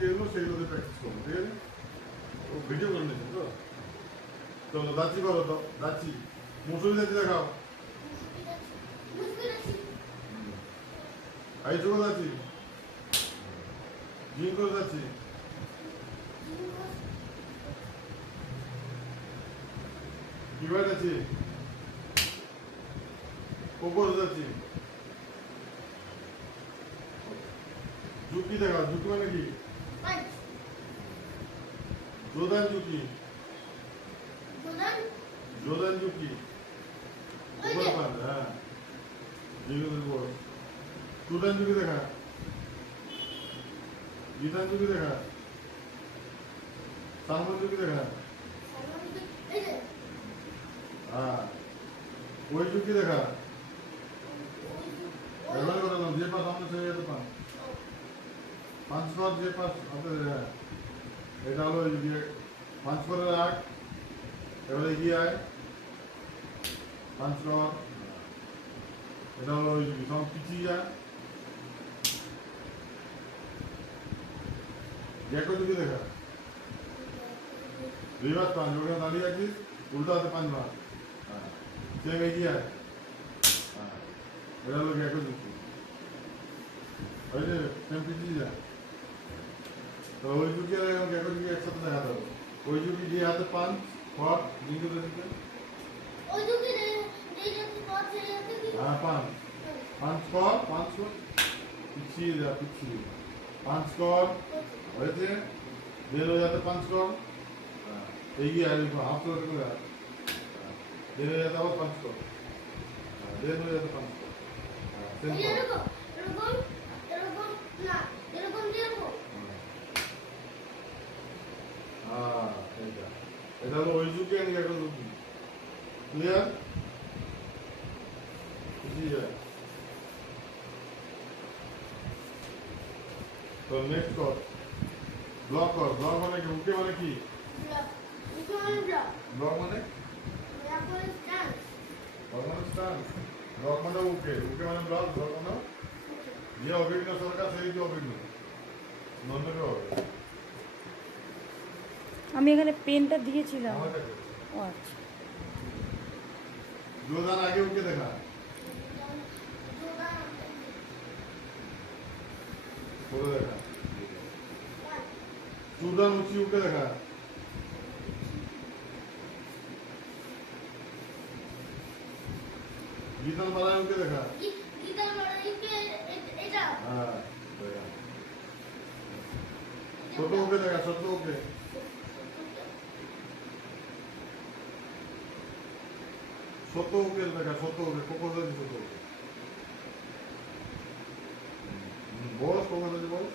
যেগুলো সেগুলোতে প্র্যাকটিস করবো, ঠিক আছে? ও ভিডিও করে নিয়েছে তো। চলো দাচি করো তো, দাচি মুসুরি দাচি দেখাও। আই চোখো দাচি, জিম করে দাচি, কিবার দাচি, কোকর দাচি, জুকি দেখাও। জুকি মানে কি? জোদান জুকি, জোদান জুকি, কোকর পান, হ্যাঁ যেগুলো বল। সুদান জুকি দেখা, গীতান জুকি দেখা, সালমান জুকি দেখা, হ্যাঁ ওই জুকি দেখা। এবার করলাম যে পাস আমরা ছেড়ে যেতে পান, 5 বার যে পাস আপনাদের, হ্যাঁ এটা হলো ইয়ে 5 করে রাখ। এবারে এগিয়ে আয় 5 কর। এটা হলো ওই জুকি, সব পিছিয়ে যায়। দেখো জুকি দেখা, রিভার্স পাঁচ, ওখানে দাঁড়িয়ে আছিস উল্টো হাতে 5 বার, হ্যাঁ সেম এগিয়ে আয়, হ্যাঁ এটা হলো দেখো জুকি। ওই যে সেম পিছিয়ে যায়। তো ওই জুকি আর দেখো জুকি একসাথে দেখাতে হবে। ওই জুকি যে হাতে 5 কর, জিঙ্গু দিতে, হ্যাঁ 5 কর, 5 কর, পিছিয়ে যা, পিছিয়ে 5 কর হয়েছে। দেড় হয়ে যাতে 5 কর, এগিয়ে আসবে হাফ করে করে, দেড় হয়ে যাতে আবার 5 কর, দেড় হয়ে যাতে 5 কর, এটা হলো ওই যুগে আমি একটা যুগ। ক্লিয়ার? বুঝি যায়। তো নেক্সট কর, ব্লক কর। ব্লক মানে কি? উকে মানে কি? ব্লক মানে স্টান্স, ব্লক মানে উকে, উকে মানে ব্লক, ব্লক মানে যে অভিজ্ঞ সরকার সেই যে অভিজ্ঞ নন্দকে হবে। আমি এখানে পেনটা দিয়েছিলাম। ও আচ্ছা, জোদান আগে উকে দেখা, করে দেখা। চুদান উঁচি উকে দেখা, গীতান বাড়ায় উকে দেখা, হ্যাঁ দেখা। ছোট উকে দেখা, ছোট উকে, ছোট উকে দেখা, ছোট উকে, কোকো দাদি ছোট উকে। বল কোকো দাদি বল।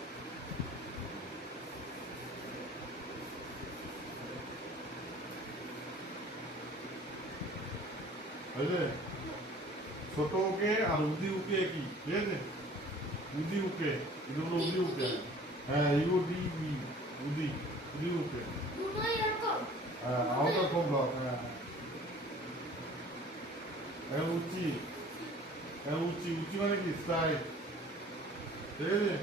বুঝলে? ছোট উকে আর উদি উকে কি, ঠিক আছে? উদি উকে, এটা হলো উদি উকে, হ্যাঁ ইউডি বি, উদি, উদি উকে, হ্যাঁ আউটার কম ব্লক, হ্যাঁ এখন উচি, এখন উচি, উচি মানে কি? স্ট্রাইক, ঠিক আছে?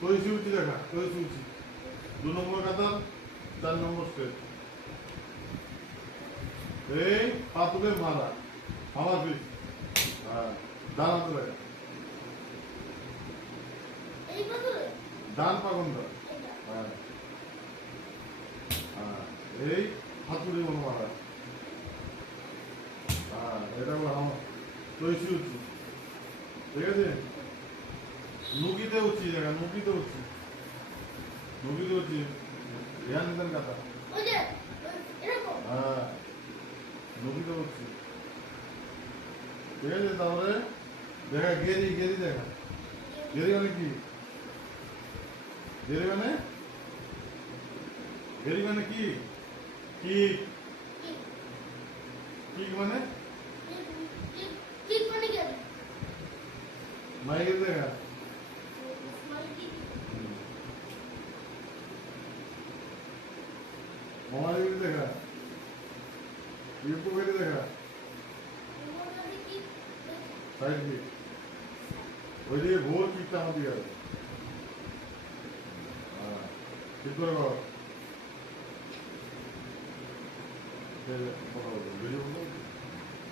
তৈসি উচি দেখা, তৈসি উচি 2 নম্বর কাতার, 4 নম্বর স্টেপ। এই পাতুলে মারা, আমার পিস, হ্যাঁ ডান হাতে দেখা, ডান পাগন্ডা, হ্যাঁ হ্যাঁ এই হাতুড়ি মনে মারা, হ্যাঁ এটা হলো আমার তৈসি উচি, ঠিক আছে? নুকিতে উচি দেখা, নুকিতে উচি, নুকিতে উচি ধ্যান দেন কথা, হ্যাঁ নুকিতে উচি, ঠিক আছে? তারপরে দেখা গেরি, গেরি দেখা, গেরি মানে কি? গেরি মানে, গেরি মানে কি? কিক, কিক মানে মাইকেল দেখা, মোবাইল দেখা, ইউটিউব দেখা, সাইড কিক, ওইদিকে ভোর কিকটা আমাদের ঠিক করে কর কথা বলবো ভিডিও বলবো